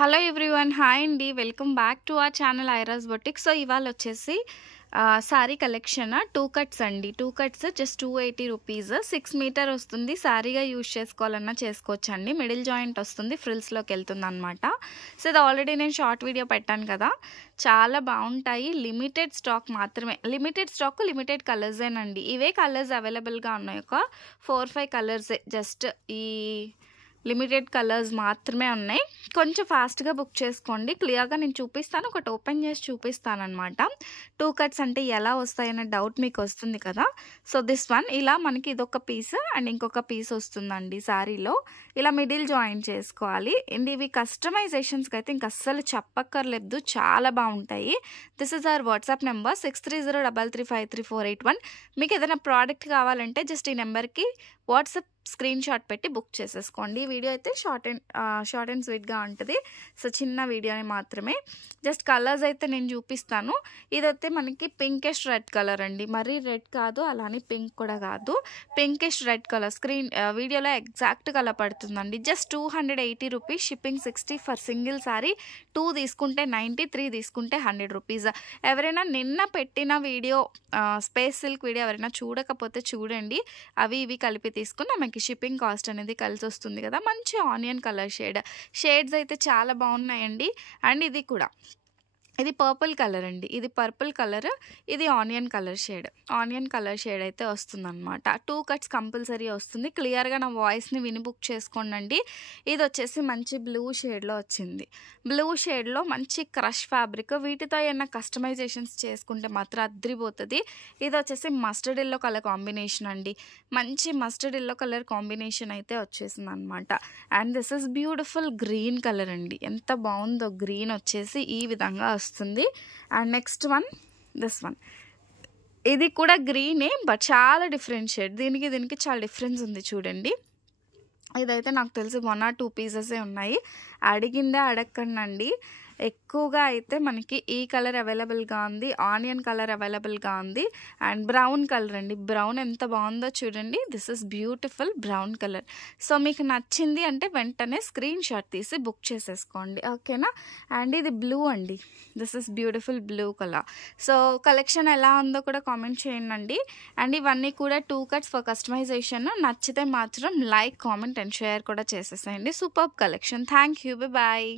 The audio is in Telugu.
హలో ఎవ్రీవన్, హాయ్ అండి. Welcome back to our channel ఐరాస్ బొటిక్. సో ఇవాళ వచ్చేసి సారీ కలెక్షన్ 2 కట్స్ అండి. 2 కట్స్ జస్ట్ 280 రూపీస్. 6 మీటర్ వస్తుంది. సారీగా యూజ్ చేసుకోవాలన్నా చేసుకోవచ్చు అండి. మిడిల్ జాయింట్ వస్తుంది, ఫ్రిల్స్లోకి వెళ్తుంది అనమాట. సో ఇది ఆల్రెడీ నేను షార్ట్ వీడియో పెట్టాను కదా, చాలా బాగుంటాయి. లిమిటెడ్ స్టాక్ మాత్రమే, లిమిటెడ్ స్టాక్, లిమిటెడ్ కలర్సేనండి. ఇవే కలర్స్ అవైలబుల్గా ఉన్నాయి, ఒక 4-5 కలర్సే. జస్ట్ ఈ లిమిటెడ్ కలర్స్ మాత్రమే ఉన్నాయి. కొంచెం ఫాస్ట్గా బుక్ చేసుకోండి. క్లియర్గా నేను చూపిస్తాను, ఒకటి ఓపెన్ చేసి చూపిస్తాను అనమాట. 2 కట్స్ అంటే ఎలా వస్తాయనే డౌట్ మీకు వస్తుంది కదా. సో దిస్ వన్ ఇలా మనకి ఇదొక పీస్ అండ్ ఇంకొక పీస్ వస్తుందండి సారీలో. ఇలా మిడిల్ జాయిన్ చేసుకోవాలి. అండ్ ఇవి కస్టమైజేషన్స్కి అయితే ఇంక అస్సలు చెప్పక్కర్లేదు, చాలా బాగుంటాయి. This is our WhatsApp number 6303353481. మీకు ఏదైనా ప్రోడక్ట్ కావాలంటే జస్ట్ ఈ నెంబర్కి వాట్సాప్ స్క్రీన్ షాట్ పెట్టి బుక్ చేసేసుకోండి. ఈ వీడియో అయితే షార్ట్ అండ్ స్వీట్గా ఉంటుంది. సో చిన్న వీడియోని మాత్రమే. జస్ట్ కలర్స్ అయితే నేను చూపిస్తాను. ఇదైతే మనకి పింకిష్ రెడ్ కలర్ అండి. మరీ రెడ్ కాదు, అలానే పింక్ కూడా కాదు, పింకిష్ రెడ్ కలర్. వీడియోలో ఎగ్జాక్ట్ కలర్ పడుతుందండి. Just 280 rupees, shipping 60 for single sorry. 2 తీసుకుంటే 90, 3 తీసుకుంటే 100 రూపీస్. ఎవరైనా నిన్న పెట్టిన వీడియో స్పేస్ సిల్క్ వీడియో ఎవరైనా చూడకపోతే చూడండి. అవి ఇవి కలిపి తీసుకుని మనకి షిప్పింగ్ కాస్ట్ అనేది కలిసి వస్తుంది కదా. మంచి ఆనియన్ కలర్ షేడ్స్ అయితే చాలా బాగున్నాయండి. అండ్ ఇది కూడా, ఇది పర్పుల్ కలర్ అండి. ఇది పర్పుల్ కలర్, ఇది ఆనియన్ కలర్ షేడ్ అయితే వస్తుందన్నమాట. 2 కట్స్ కంపల్సరీ వస్తుంది. క్లియర్గా నా వాయిస్ని విని బుక్ చేసుకోండి. ఇది వచ్చేసి మంచి బ్లూ షేడ్లో వచ్చింది. బ్లూ షేడ్లో మంచి క్రష్ ఫ్యాబ్రిక్. వీటితో ఏమైనా కస్టమైజేషన్స్ చేసుకుంటే మాత్రం అద్రిపోతుంది. ఇది వచ్చేసి మస్టర్డ్ ఎల్లో కలర్ కాంబినేషన్ అండి. మంచి మస్టర్డ్ ఎల్లో కలర్ కాంబినేషన్ అయితే వచ్చేసింది అనమాట. And this is beautiful green colour అండి. ఎంత బాగుందో, గ్రీన్ వచ్చేసి ఈ విధంగా వస్తుంది. And next one, this one. ఇది కూడా గ్రీనే, బట్ చాలా డిఫరెంట్ షేడ్. దీనికి చాలా డిఫరెన్స్ ఉంది చూడండి. ఇదైతే నాకు తెలిసి 1 or 2 పీసెసే ఉన్నాయి. అడిగిందే అడగకండి. ఎక్కువగా అయితే మనకి ఈ కలర్ అవైలబుల్గా ఉంది, ఆనియన్ కలర్ అవైలబుల్గా ఉంది, అండ్ బ్రౌన్ కలర్ అండి. బ్రౌన్ ఎంత బాగుందో చూడండి. This is beautiful brown colour. So మీకు నచ్చింది అంటే వెంటనే స్క్రీన్ షాట్ తీసి బుక్ చేసేసుకోండి, ఓకేనా. అండ్ ఇది బ్లూ అండి. This is beautiful blue colour. So collection ఎలా ఉందో కూడా కామెంట్ చేయండి. అండ్ ఇవన్నీ కూడా 2 కట్స్ ఫర్ కస్టమైజేషన్. నచ్చితే మాత్రం లైక్, కామెంట్ అండ్ షేర్ కూడా చేసేసేయండి. Super collection. Thank you, bye.